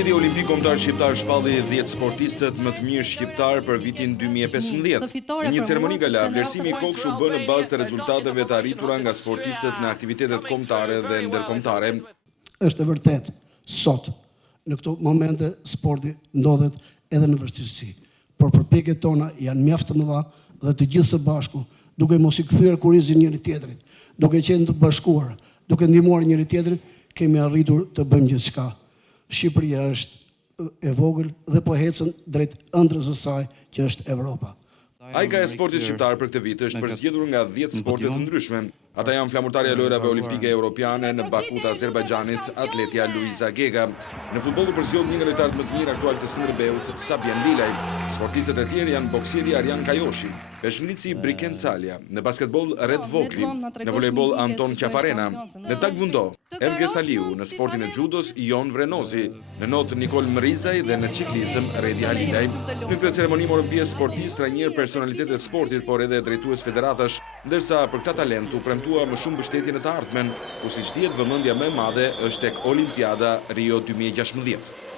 Komiteti Olimpik Kombëtar Shqiptar shpalli 10 sportistët më të mirë shqiptar për vitin 2015. Në një ceremoni gala, vlerësimi i kokësh u bë në bazë të rezultateve të arritura nga sportistët në aktivitetet kombëtare dhe ndërkombëtare. Është e vërtet, sot, në këto momente, sporti ndodhet edhe në vështirësi. Por përpjekjet tona janë mjaft të mëdha dhe të gjithë së bashku, duke mos i kthyer kurrizin njëri tjetrit, duke qenë të bashkuar, duke ndihmuar njëri tjetrin, kemi arritur të bëjmë gjithçka. Shqipëria është e vogël dhe po ecën drejt ëndrrës së saj që është Evropa. Ajka e sportit shqiptar për këtë vit është përzgjedhur nga 10 sporte të ndryshme. Ata janë flamurtarja e lojrave olimpike europiane në Baku të Azerbajxhanit, atletja Luiza Gega. Në futboll u përzgjodh një nga lojtarët më të mirë aktual të Skënderbeut, Sabian Lilaj. Sportistët e tjerë janë boksieri Arjan Kajoshi, peshngritësi Briken Calja, në basketboll Red Vogli, në volejboll Anton Qafarena, në taekwondo Erges Aliu, në sportin e judos Jon Vrenozi, në not Nikol Mrizaj dhe në ciklizëm Redi Halilaj. Në këtë ceremoni morën pjesë sportistë, trajnerë, personalitetet e sportit, por edhe drejtues federatash, ndërsa për këtë talent u premtua më shumë mbështetje në të ardhmen, ku siç dihet vëmendja më e madhe është tek Olimpiada Rio 2016.